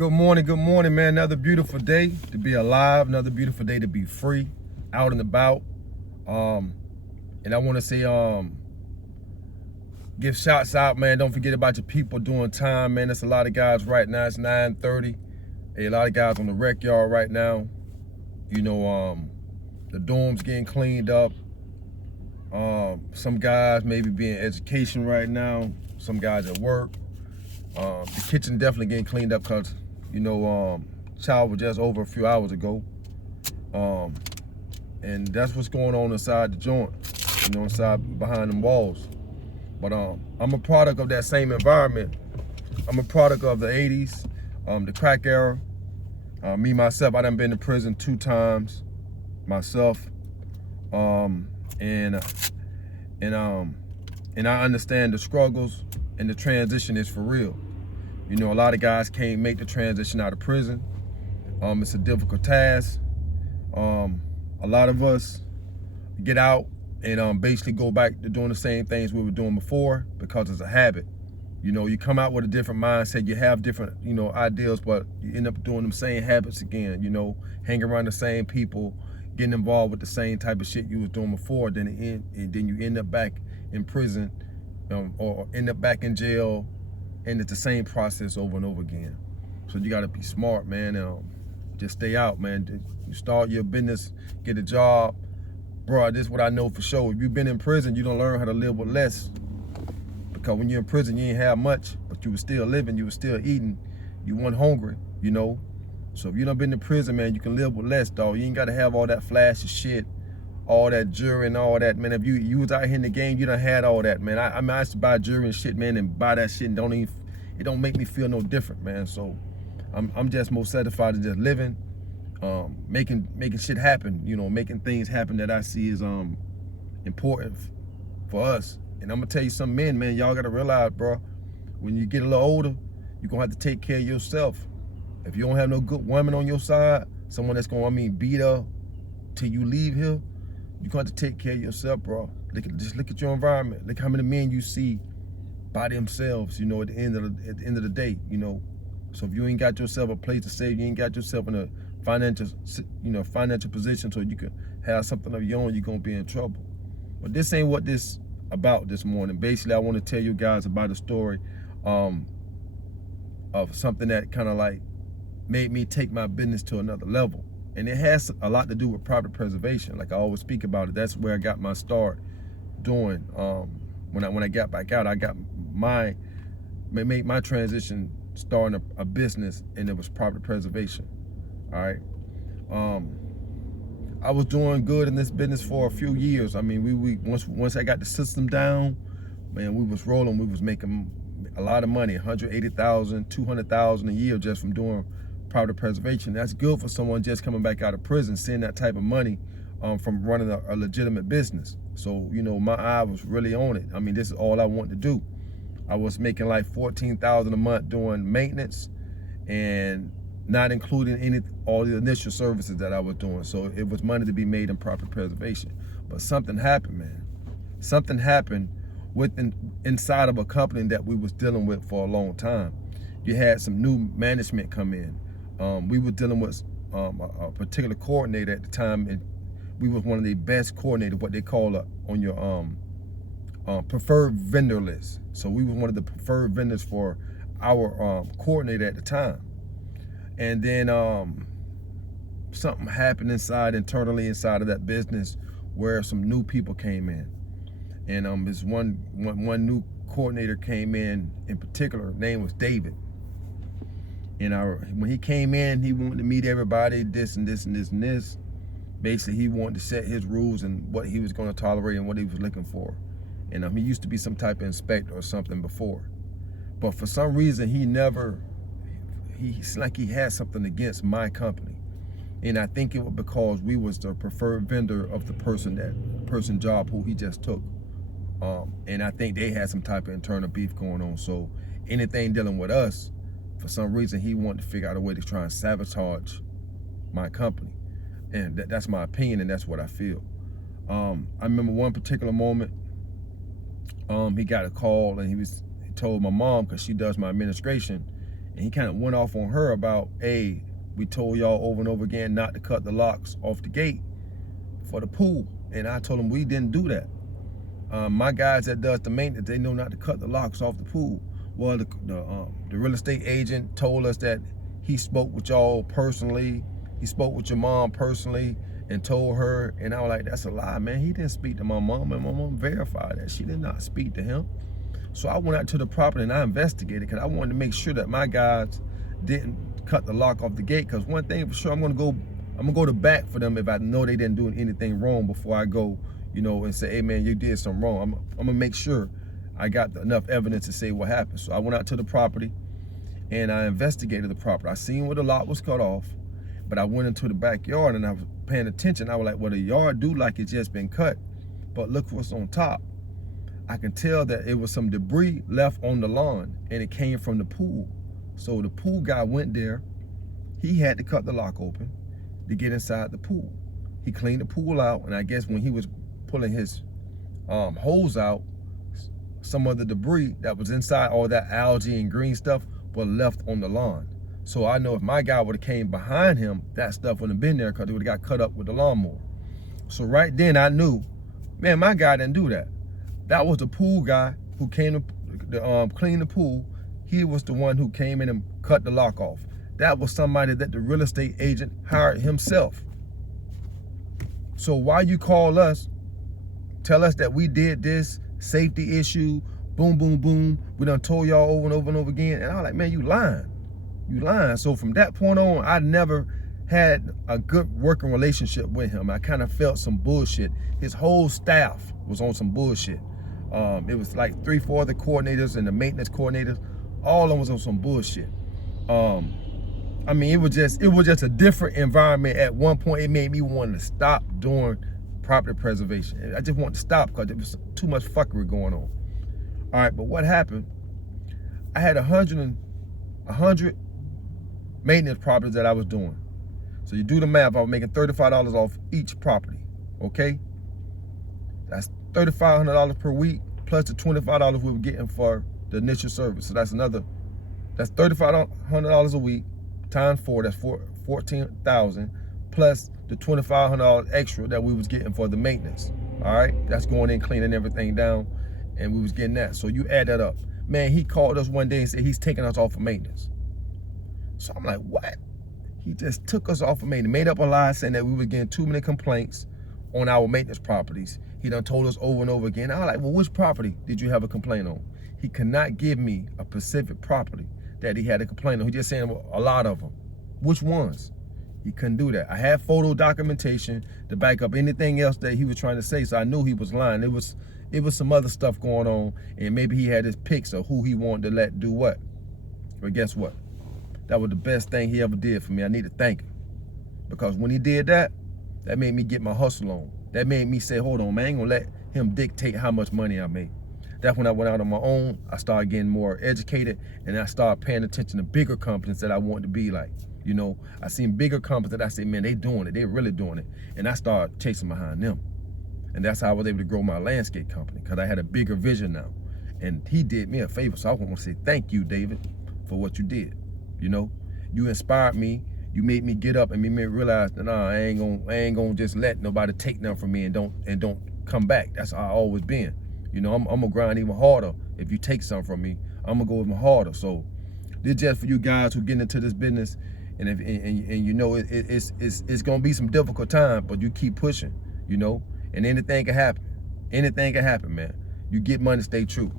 Good morning, man. Another beautiful day to be alive. Another beautiful day to be free, out and about. And I want to say, give shots out, man. Don't forget about your people doing time, man. There's a lot of guys right now. It's 9:30. A lot of guys on the rec yard right now. You know, the dorms getting cleaned up. Some guys maybe be in education right now. Some guys at work. The kitchen definitely getting cleaned up because, child was just over a few hours ago. And that's what's going on inside the joint, inside behind them walls. But I'm a product of that same environment. I'm a product of the 80s, the crack era. Me, myself, I done been to prison 2 times myself. And I understand the struggles and the transition is for real. A lot of guys can't make the transition out of prison. It's a difficult task. A lot of us get out and basically go back to doing the same things we were doing before because it's a habit. You come out with a different mindset, you have different, ideals, but you end up doing them same habits again, hanging around the same people, getting involved with the same type of shit you was doing before, then you end up back in prison, or end up back in jail, and it's the same process over and over again. So you gotta be smart, man. Just stay out, man. You start your business, get a job. Bro, this is what I know for sure. If you've been in prison, you don't learn how to live with less. Because when you're in prison, you ain't have much, but you were still living, you were still eating, you weren't hungry, So if you done been in prison, man, you can live with less, dog. You ain't gotta have all that flashy shit, all that jewelry and all that, man. If you was out here in the game, you done had all that, man. I used to buy jewelry and shit, man, and buy that shit and it don't make me feel no different, man. So I'm just more satisfied in just living, making shit happen, making things happen that I see is important for us. And I'm gonna tell you some men, man, y'all gotta realize, bro, when you get a little older, you're gonna have to take care of yourself. If you don't have no good woman on your side, someone that's gonna, beat up till you leave here, you're gonna have to take care of yourself, bro. Just look at your environment. Look how many men you see by themselves, at the end of the day, So if you ain't got yourself a place to save, you ain't got yourself in a financial position so you can have something of your own, you're gonna be in trouble. But this ain't what this about this morning. Basically, I want to tell you guys about a story of something that kind of like made me take my business to another level. And it has a lot to do with property preservation. Like I always speak about it. That's where I got my start doing. When I got back out, I got made my transition starting a business, and it was property preservation. All right. I was doing good in this business for a few years. We once I got the system down, man, we was rolling. We was making a lot of money, 180,000, 200,000 a year just from doing property preservation. That's good for someone just coming back out of prison, seeing that type of money from running a legitimate business. So, my eye was really on it. This is all I wanted to do. I was making like 14,000 a month doing maintenance and not including all the initial services that I was doing. So it was money to be made in property preservation. But something happened, man. Something happened inside of a company that we was dealing with for a long time. You had some new management come in. We were dealing with a particular coordinator at the time, and we was one of the best coordinators, what they call on your preferred vendor list. So we were one of the preferred vendors for our coordinator at the time. And then something happened internally inside of that business where some new people came in. And this one new coordinator came in particular, name was David. And when he came in, he wanted to meet everybody, this and this and this and this. Basically, he wanted to set his rules and what he was going to tolerate and what he was looking for. And he used to be some type of inspector or something before. But for some reason, he's like he had something against my company. And I think it was because we was the preferred vendor of the person job who he just took. And I think they had some type of internal beef going on. So anything dealing with us, for some reason, he wanted to figure out a way to try and sabotage my company. And that's my opinion, and that's what I feel. I remember one particular moment, he got a call, and he told my mom, because she does my administration, And he kind of went off on her about, hey, we told y'all over and over again not to cut the locks off the gate for the pool. And I told him we didn't do that. My guys that does the maintenance, they know not to cut the locks off the pool. Well, the real estate agent told us that he spoke with y'all personally. He spoke with your mom personally and told her. And I was like, that's a lie, man. He didn't speak to my mom, and my mom verified that. She did not speak to him. So I went out to the property and I investigated because I wanted to make sure that my guys didn't cut the lock off the gate. Because one thing for sure, I'm gonna go to bat for them if I know they didn't do anything wrong before I go, you know, and say, hey man, you did something wrong. I'm gonna make sure I got enough evidence to say what happened. So I went out to the property and I investigated the property. I seen where the lock was cut off, but I went into the backyard and I was paying attention. I was like, well, the yard do like it's just been cut, but look what's on top. I can tell that it was some debris left on the lawn and it came from the pool. So the pool guy went there. He had to cut the lock open to get inside the pool. He cleaned the pool out, and I guess when he was pulling his hose out, some of the debris that was inside, all that algae and green stuff, was left on the lawn. So I know if my guy would have came behind him, that stuff wouldn't have been there because it would have got cut up with the lawnmower. So right then I knew, man, my guy didn't do that. That was the pool guy who came to clean the pool. He was the one who came in and cut the lock off. That was somebody that the real estate agent hired himself. So why you call us, tell us that we did this, safety issue, boom, boom, boom. We done told y'all over and over and over again. And I was like, man, you lying. You lying. So from that point on, I never had a good working relationship with him. I kind of felt some bullshit. His whole staff was on some bullshit. It was like 3-4 other coordinators and the maintenance coordinators. All of them was on some bullshit. I mean, it was just a different environment. At one point, it made me want to stop doing property preservation. I just wanted to stop because there was too much fuckery going on. All right, but what happened? I had 100 maintenance properties that I was doing. So you do the math. I was making $35 off each property. Okay, that's $3,500 per week plus the $25 we were getting for the initial service. So that's $3,500 a week times 4. That's $14,000 plus the $2,500 extra that we was getting for the maintenance. All right, that's going in, cleaning everything down, and we was getting that. So you add that up, man. He called us one day and said he's taking us off of maintenance. So I'm like, what? He just took us off of maintenance, made up a lie saying that we were getting too many complaints on our maintenance properties. He done told us over and over again. I was like, well, which property did you have a complaint on? He could not give me a specific property that he had a complaint on. He just saying, well, a lot of them. Which ones? He couldn't do that. I had photo documentation to back up anything else that he was trying to say, so I knew he was lying. It was some other stuff going on, and maybe he had his picks of who he wanted to let do what. But guess what? That was the best thing he ever did for me. I need to thank him. Because when he did that, that made me get my hustle on. That made me say, hold on, man, I ain't gonna let him dictate how much money I make. That's when I went out on my own. I started getting more educated, and I started paying attention to bigger companies that I wanted to be like. You know, I seen bigger companies that I said, man, they doing it. They really doing it. And I started chasing behind them. And that's how I was able to grow my landscape company, because I had a bigger vision now. And he did me a favor. So I want to say thank you, David, for what you did. You know, you inspired me. You made me get up and made me realize that nah, I ain't gonna just let nobody take nothing from me and don't come back. That's how I always been. You know, I'm gonna grind even harder. If you take something from me, I'm gonna go even harder. So this just for you guys who get into this business, and you know it's gonna be some difficult time, but you keep pushing. You know, and anything can happen. Anything can happen, man. You get money, stay true.